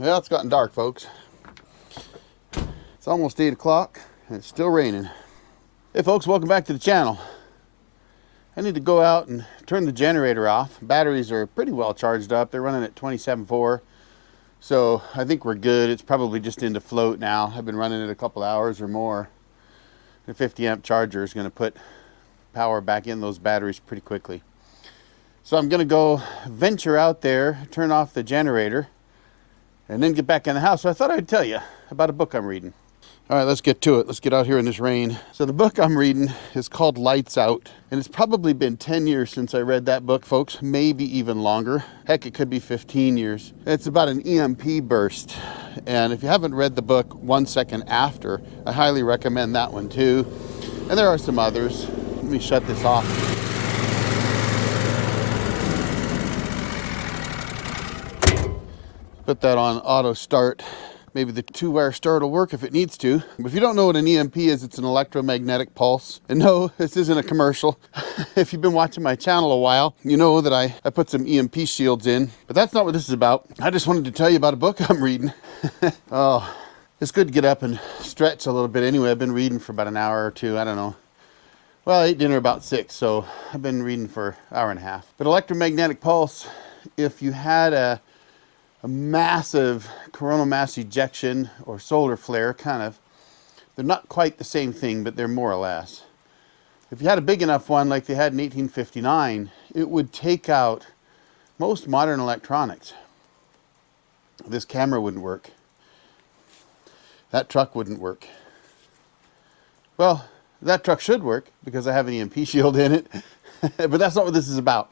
Well, it's gotten dark, folks. It's almost 8 o'clock and it's still raining. Hey folks, welcome back to the channel. I need to go out and turn the generator off. Batteries are pretty well charged up. They're running at 27.4. So I think we're good. It's probably just into float now. I've been running it a couple hours or more. The 50 amp charger is going to put power back in those batteries pretty quickly. So I'm going to go venture out there, turn off the generator, and then get back in the house. So I thought I'd tell you about a book I'm reading. All right, let's get to it. Let's get out here in this rain. So the book I'm reading is called Lights Out. And it's probably been 10 years since I read that book, folks. Maybe even longer. Heck, it could be 15 years. It's about an EMP burst. And if you haven't read the book 1 Second After, I highly recommend that one too. And there are some others. Let me shut this off. Put that on auto start. Maybe the 2-wire start will work if it needs to. But if you don't know what an EMP is, it's an electromagnetic pulse. And no, this isn't a commercial. If you've been watching my channel a while, you know that I put some EMP shields in. But that's not what this is about. I just wanted to tell you about a book I'm reading. Oh, it's good to get up and stretch a little bit. Anyway, I've been reading for about an hour or two. I don't know. Well, I ate dinner about 6, so I've been reading for an hour and a half. But electromagnetic pulse, if you had a massive coronal mass ejection or solar flare, kind of. They're not quite the same thing, but they're more or less. If you had a big enough one like they had in 1859, it would take out most modern electronics. This camera wouldn't work. That truck wouldn't work. Well, that truck should work because I have an EMP shield in it, but that's not what this is about.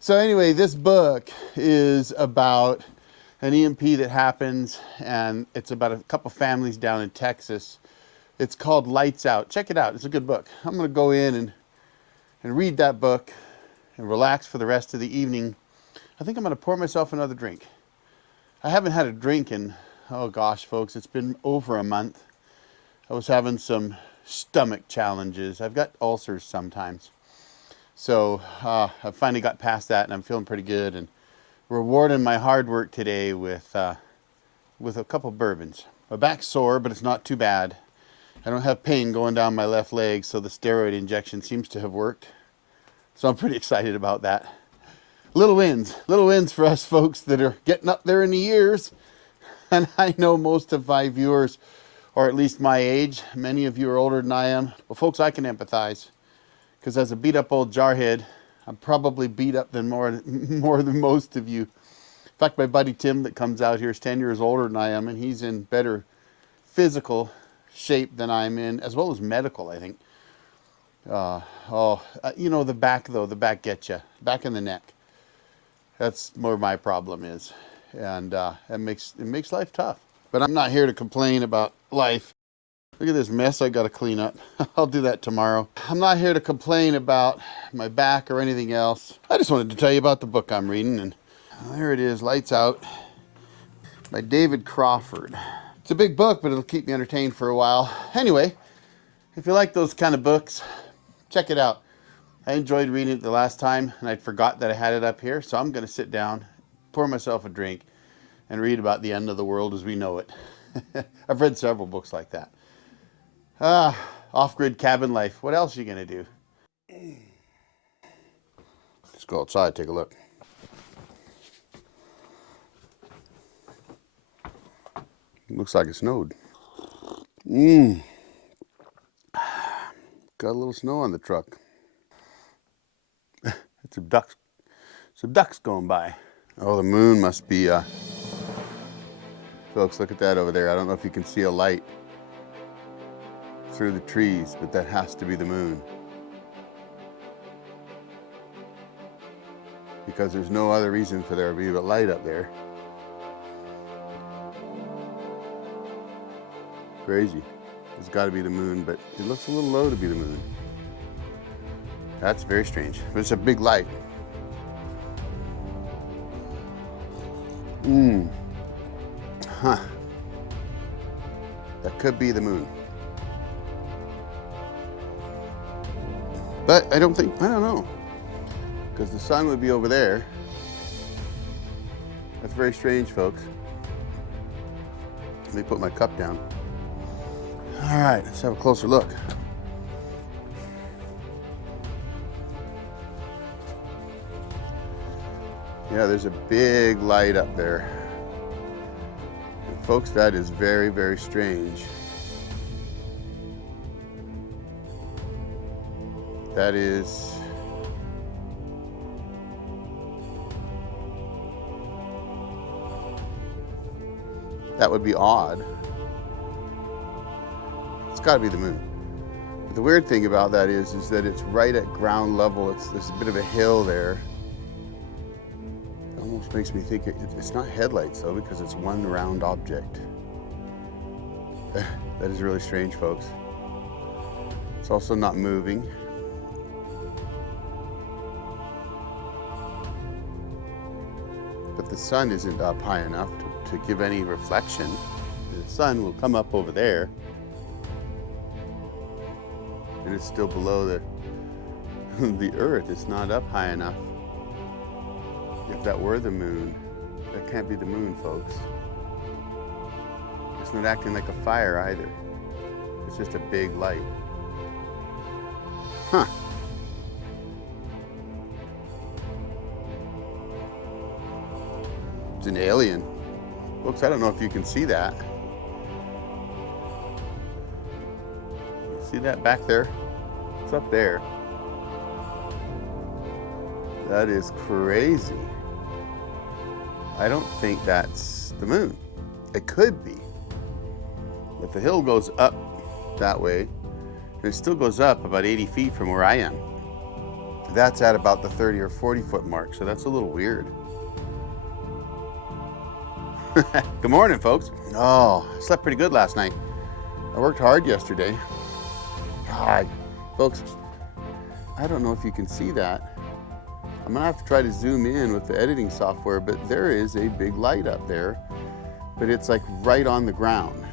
So anyway, this book is about an EMP that happens, and it's about a couple families down in Texas. It's called Lights Out. Check it out. It's a good book. I'm going to go in and read that book and relax for the rest of the evening. I think I'm going to pour myself another drink. I haven't had a drink in, oh gosh, folks, it's been over a month. I was having some stomach challenges. I've got ulcers sometimes. So I finally got past that, and I'm feeling pretty good, and rewarding my hard work today with a couple bourbons. My back's sore, but it's not too bad. I don't have pain going down my left leg, so the steroid injection seems to have worked. So I'm pretty excited about that. Little wins for us folks that are getting up there in the years. And I know most of my viewers are at least my age. Many of you are older than I am. Well, folks, I can empathize. Because as a beat-up old jarhead, I'm probably beat up than more than most of you. In fact, my buddy Tim that comes out here is 10 years older than I am, and he's in better physical shape than I'm in, as well as medical, I think. You know, the back, though, the back gets you. Back in the neck. That's where my problem is. And it makes life tough. But I'm not here to complain about life. Look at this mess I got to clean up. I'll do that tomorrow. I'm not here to complain about my back or anything else. I just wanted to tell you about the book I'm reading, and there it is, Lights Out by David Crawford. It's a big book, but it'll keep me entertained for a while. Anyway, if you like those kind of books, check it out. I enjoyed reading it the last time, and I forgot that I had it up here, so I'm going to sit down, pour myself a drink, and read about the end of the world as we know it. I've read several books like that. Off-grid cabin life. What else are you going to do? Let's go outside, take a look. Looks like it snowed. Got a little snow on the truck. It's some ducks going by. Oh, the moon must be, folks, look at that over there. I don't know if you can see a light through the trees, but that has to be the moon. Because there's no other reason for there to be a light up there. Crazy. It's got to be the moon, but it looks a little low to be the moon. That's very strange. But it's a big light. Huh. That could be the moon. But I don't know. Because the sun would be over there. That's very strange, folks. Let me put my cup down. All right, let's have a closer look. Yeah, there's a big light up there. And folks, that is very, very strange. That is... that would be odd. It's got to be the moon. But the weird thing about that is that it's right at ground level. There's a bit of a hill there. It almost makes me think it's not headlights though, because it's one round object. That is really strange, folks. It's also not moving. But the sun isn't up high enough to give any reflection. The sun will come up over there, and it's still below the earth. It's not up high enough. If that were the moon, that can't be the moon, folks. It's not acting like a fire either. It's just a big light. Huh. It's an alien. Folks, I don't know if you can see that. See that back there? It's up there. That is crazy. I don't think that's the moon. It could be. But the hill goes up that way, and it still goes up about 80 feet from where I am. That's at about the 30 or 40 foot mark, so that's a little weird. Good morning, folks. Oh, I slept pretty good last night. I worked hard yesterday. God, folks, I don't know if you can see that. I'm gonna have to try to zoom in with the editing software, but there is a big light up there, but it's like right on the ground.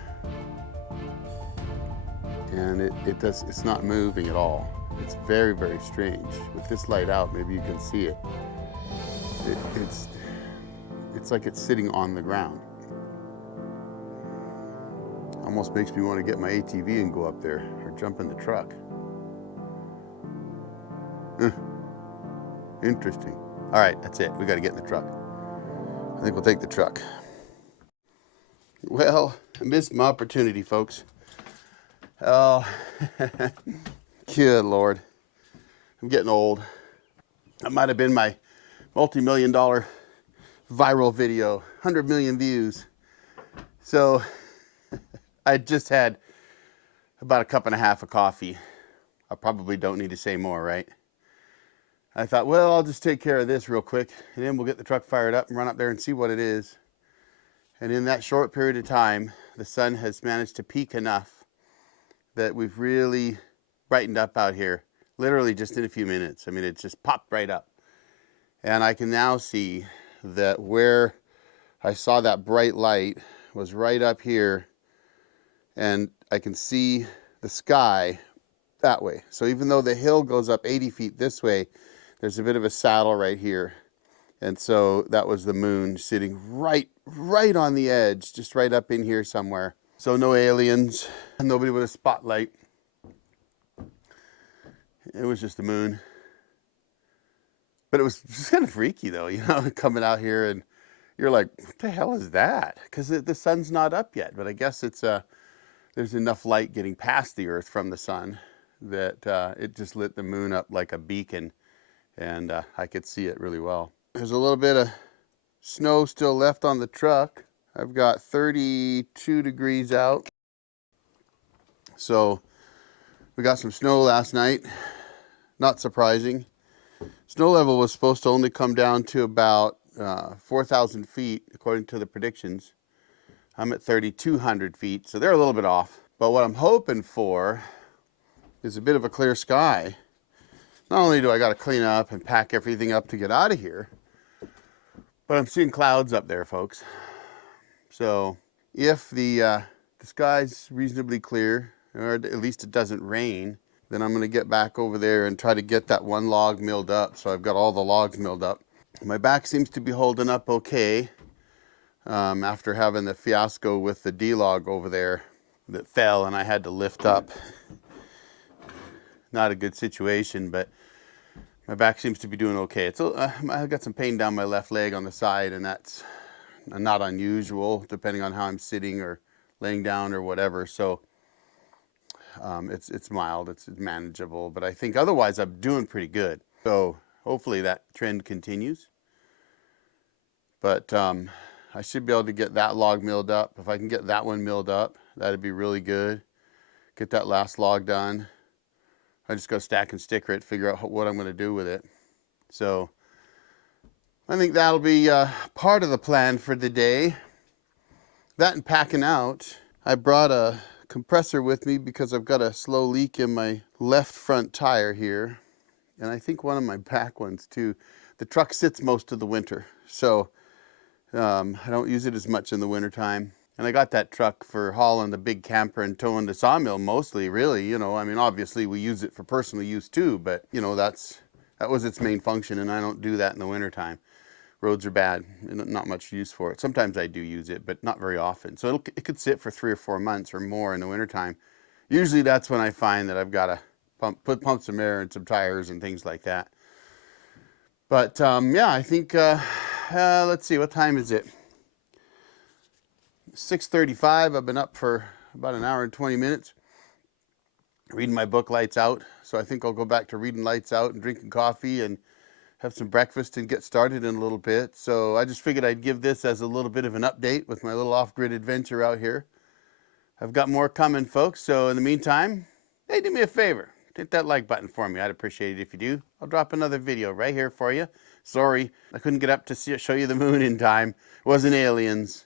And it's not moving at all. It's very, very strange. With this light out, maybe you can see it. It's like it's sitting on the ground. Almost makes me want to get my ATV and go up there or jump in the truck. Interesting. All right, that's it. We got to get in the truck. I think we'll take the truck. Well, I missed my opportunity, folks. Oh, good Lord. I'm getting old. That might have been my multi-million-dollar viral video, 100 million views. So I just had about a cup and a half of coffee. I probably don't need to say more, right? I thought, well, I'll just take care of this real quick, and then we'll get the truck fired up and run up there and see what it is. And in that short period of time, the sun has managed to peak enough that we've really brightened up out here, literally just in a few minutes. I mean, it just popped right up. And I can now see that where I saw that bright light was right up here, and I can see the sky that way. So even though the hill goes up 80 feet this way, there's a bit of a saddle right here. And so that was the moon sitting right on the edge, just right up in here somewhere. So no aliens, nobody with a spotlight. It was just the moon. But it was just kind of freaky though, you know, coming out here and you're like, what the hell is that? Because the sun's not up yet, but I guess it's there's enough light getting past the earth from the sun that it just lit the moon up like a beacon, and I could see it really well. There's a little bit of snow still left on the truck. I've got 32 degrees out. So we got some snow last night. Not surprising. Snow level was supposed to only come down to about 4,000 feet, according to the predictions. I'm at 3,200 feet, so they're a little bit off. But what I'm hoping for is a bit of a clear sky. Not only do I got to clean up and pack everything up to get out of here, but I'm seeing clouds up there, folks. So if the sky's reasonably clear, or at least it doesn't rain, then I'm going to get back over there and try to get that one log milled up. So I've got all the logs milled up. My back seems to be holding up okay. after having the fiasco with the D-log over there that fell and I had to lift up. Not a good situation, but my back seems to be doing okay. I got some pain down my left leg on the side, and that's not unusual depending on how I'm sitting or laying down or whatever. So it's mild, it's manageable, but I think otherwise I'm doing pretty good. So hopefully that trend continues. But I should be able to get that log milled up. If I can get that one milled up, that'd be really good. Get that last log done. I just got to stack and sticker it, figure out what I'm going to do with it. So I think that'll be part of the plan for the day. That and packing out. I brought a compressor with me because I've got a slow leak in my left front tire here. And I think one of my back ones too. The truck sits most of the winter, so I don't use it as much in the wintertime. And I got that truck for hauling the big camper and towing the sawmill mostly, really. You know, I mean, obviously we use it for personal use too, but you know, that was its main function, and I don't do that in the wintertime. Roads are bad, and not much use for it. Sometimes I do use it, but not very often. So it could sit for 3 or 4 months or more in the wintertime. Usually that's when I find that I've got to pump some air and some tires and things like that. But yeah, I think, let's see, what time is it? 6:35. I've been up for about an hour and 20 minutes reading my book Lights Out. So I think I'll go back to reading Lights Out and drinking coffee and have some breakfast and get started in a little bit. So I just figured I'd give this as a little bit of an update with my little off-grid adventure out here. I've got more coming, folks. So in the meantime, hey, do me a favor. Hit that like button for me. I'd appreciate it if you do. I'll drop another video right here for you. Sorry, I couldn't get up to show you the moon in time. It wasn't aliens.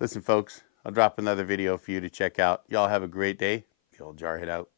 Listen, folks, I'll drop another video for you to check out. Y'all have a great day. The old Jarhead out.